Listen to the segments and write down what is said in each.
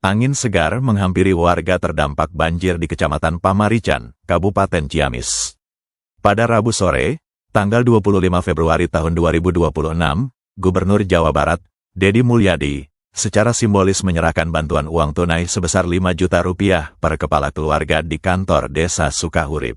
Angin segar menghampiri warga terdampak banjir di Kecamatan Pamarican, Kabupaten Ciamis. Pada Rabu sore, tanggal 25 Februari tahun 2026, Gubernur Jawa Barat, Deddy Mulyadi, secara simbolis menyerahkan bantuan uang tunai sebesar 5 juta rupiah per kepala keluarga di kantor Desa Sukahurip.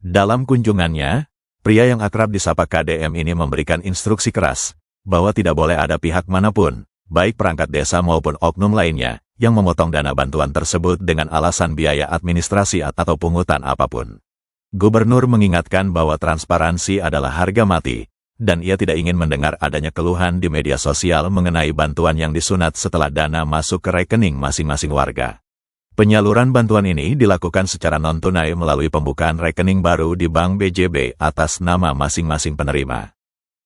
Dalam kunjungannya, pria yang akrab disapa KDM ini memberikan instruksi keras, bahwa tidak boleh ada pihak manapun, baik perangkat desa maupun oknum lainnya, yang memotong dana bantuan tersebut dengan alasan biaya administrasi atau pungutan apapun. Gubernur mengingatkan bahwa transparansi adalah harga mati, dan ia tidak ingin mendengar adanya keluhan di media sosial mengenai bantuan yang disunat setelah dana masuk ke rekening masing-masing warga. Penyaluran bantuan ini dilakukan secara non-tunai melalui pembukaan rekening baru di Bank BJB atas nama masing-masing penerima.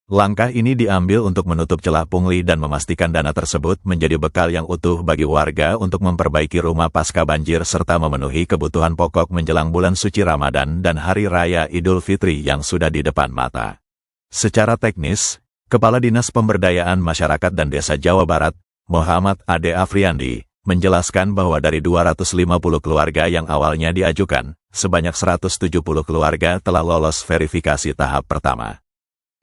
Langkah ini diambil untuk menutup celah pungli dan memastikan dana tersebut menjadi bekal yang utuh bagi warga untuk memperbaiki rumah pasca banjir serta memenuhi kebutuhan pokok menjelang bulan suci Ramadan dan Hari Raya Idul Fitri yang sudah di depan mata. Secara teknis, Kepala Dinas Pemberdayaan Masyarakat dan Desa Jawa Barat, Muhammad Ade Afriandi, menjelaskan bahwa dari 250 keluarga yang awalnya diajukan, sebanyak 170 keluarga telah lolos verifikasi tahap pertama.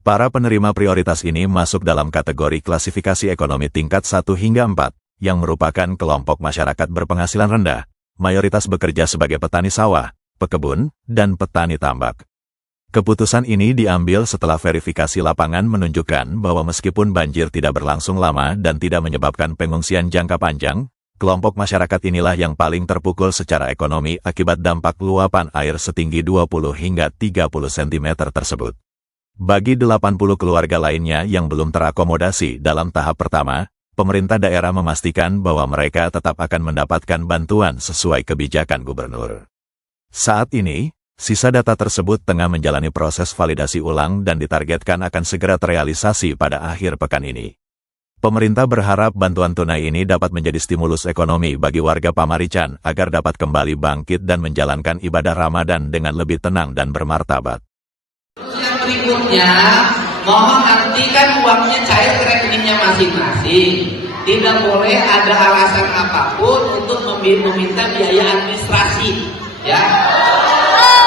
Para penerima prioritas ini masuk dalam kategori klasifikasi ekonomi tingkat 1 hingga 4, yang merupakan kelompok masyarakat berpenghasilan rendah, mayoritas bekerja sebagai petani sawah, pekebun, dan petani tambak. Keputusan ini diambil setelah verifikasi lapangan menunjukkan bahwa meskipun banjir tidak berlangsung lama dan tidak menyebabkan pengungsian jangka panjang, kelompok masyarakat inilah yang paling terpukul secara ekonomi akibat dampak luapan air setinggi 20 hingga 30 cm tersebut. Bagi 80 keluarga lainnya yang belum terakomodasi dalam tahap pertama, pemerintah daerah memastikan bahwa mereka tetap akan mendapatkan bantuan sesuai kebijakan gubernur. Saat ini, sisa data tersebut tengah menjalani proses validasi ulang dan ditargetkan akan segera terrealisasi pada akhir pekan ini. Pemerintah berharap bantuan tunai ini dapat menjadi stimulus ekonomi bagi warga Pamarican agar dapat kembali bangkit dan menjalankan ibadah Ramadan dengan lebih tenang dan bermartabat. Berikutnya, mohon nanti kan uangnya cair ke rekeningnya masing-masing. Tidak boleh ada alasan apapun untuk meminta biaya administrasi, ya.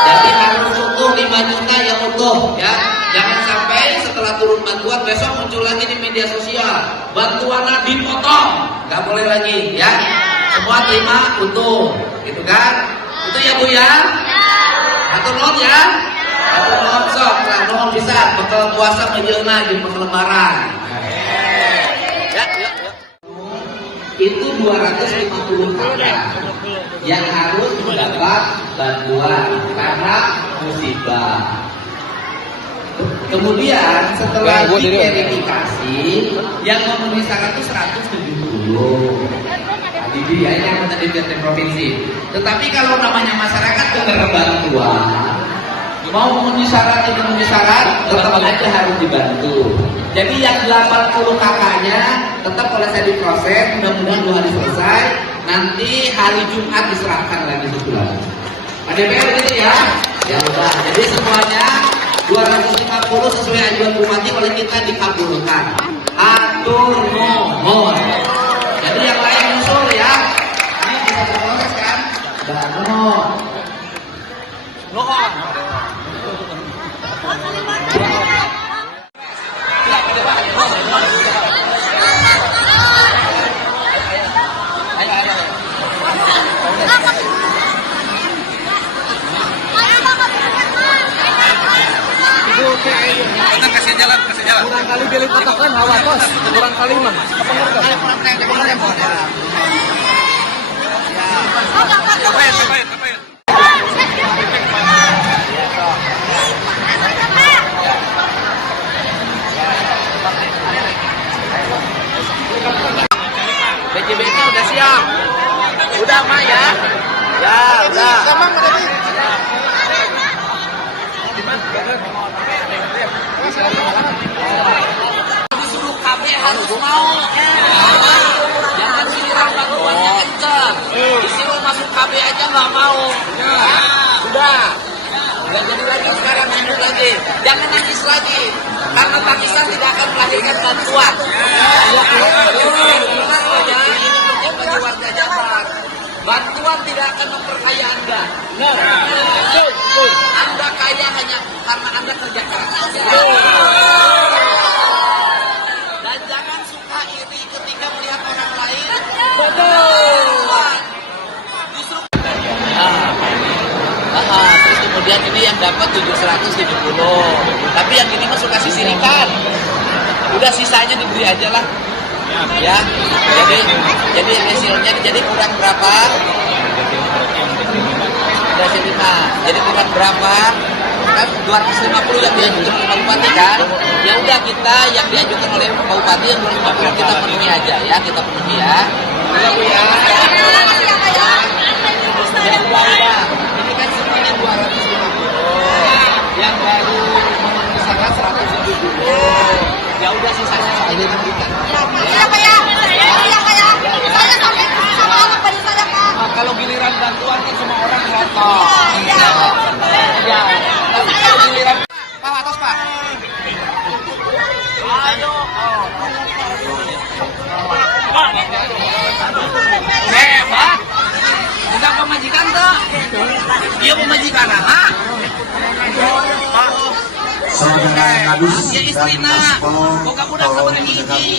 Jadi harus utuh 5 juta ya utuh, ya. Jangan sampai setelah turun bantuan besok muncul lagi di media sosial, bantuannya dipotong, nggak boleh lagi, ya. Semua terima utuh, gitu kan? Itu ya Bu ya. Atau non ya. Atau non sok, non bisa bekal puasa menjelang di penglebaran. Ya. Itu 250 kakak yang harus mendapat bantuan karena musibah. Kemudian setelah diverifikasi yang memenuhi syarat itu 170. Di dia yang ada di provinsi. Tetapi kalau namanya masyarakat benar bantuan, mau memenuhi syarat tidak memenuhi syarat, tetap aja harus dibantu. Jadi yang 80 kakaknya tetap oleh saya diproses, mudah-mudahan 2 hari selesai. Nanti hari Jumat diserahkan lagi sebulan. Ada PR gitu ya? Ya udah. Jadi semuanya 250 sesuai ajuan Bupati oleh kita dikabulkan. Atur mohon. Jadi yang lain usul ya. Ini bisa terproses kan? Mohon. Kasih jalan. Kurang kali pilih kotakan hawa tos, kurang kali mah. BJB-nya udah siap. Udah mah ya. Ya, udah. Disuruh KB harus mau. Jangan giliran bantuannya kenceng. Disuruh masuk KB aja nggak mau. Sudah. Nggak jadi lagi sekarang lanjut lagi. Jangan nangis lagi. Karena tangisan tidak akan melahirkan bantuan. Bagi warga Jakarta. Bantuan tidak akan memperkaya Anda. Anda kaya hanya karena Anda kerja keras. Dan jangan suka iri ketika melihat orang lain. Justru terus kemudian ini yang dapat 770. Tapi yang ini mah suka sisirikan. Udah sisanya diberi aja lah. Ya. Jadi hasilnya jadi kurang berapa? Udah 5. Jadi kurang berapa? Kan 250 yang diajukan oleh Pak Bupati kan? Ya udah kita yang diajukan oleh Pak Bupati yang 250 kita penuhi aja ya, kita penuhi ya. Ya Bu ya. Ya udah. Ini kan semuanya 250. Yang baru memenuhi syarat 170. Ya udah sisanya saya berikan. Iya Pak ya. Iya Pak ya. Saya sampai sama anak pada saya Pak. Kalau giliran bantuan kan semua orang ngotot. Iya. Ya. Tapi kalau giliran Pak atas Pak. Ayo. Hebat. Udah pemajikan tuh. Iya pemajikan ha? Pak. Saudara Kadus Ya istrina. Boga budak sabar hiji.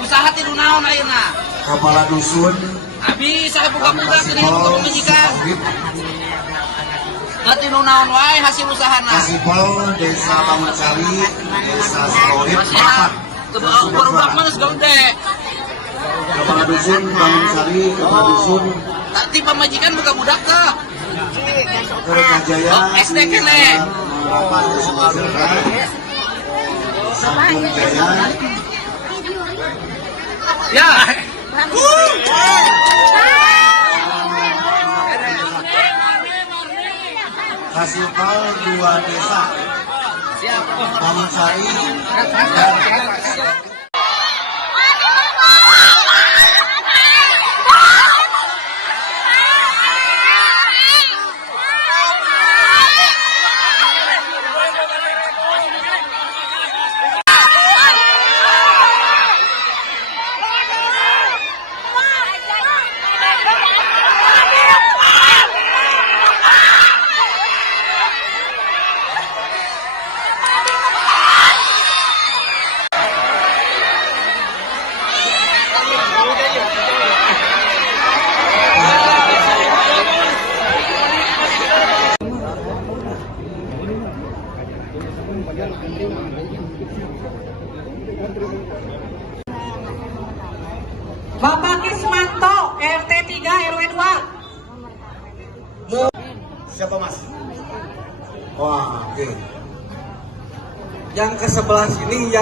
Usaha tiru naon ayeuna? Kepala Dusun Abi saya buka budak ini buka pemajikan. Tiru naon wae hasil usahana. Kasipol Desa Bangunsari Desa Sawit Ya. Baru mana segede. Kepala Dusun Bangunsari Kepala Dusun Tipe majikan buka budak tuh. Kertajaya SD kene. Bapak Sambung Jaya Ya. Kasipol 2 desa Siap. Bangunsari Bapak Kismanto, RT 3 RW 2. Siapa Mas? Wah, oke. Yang ke sebelah sini yang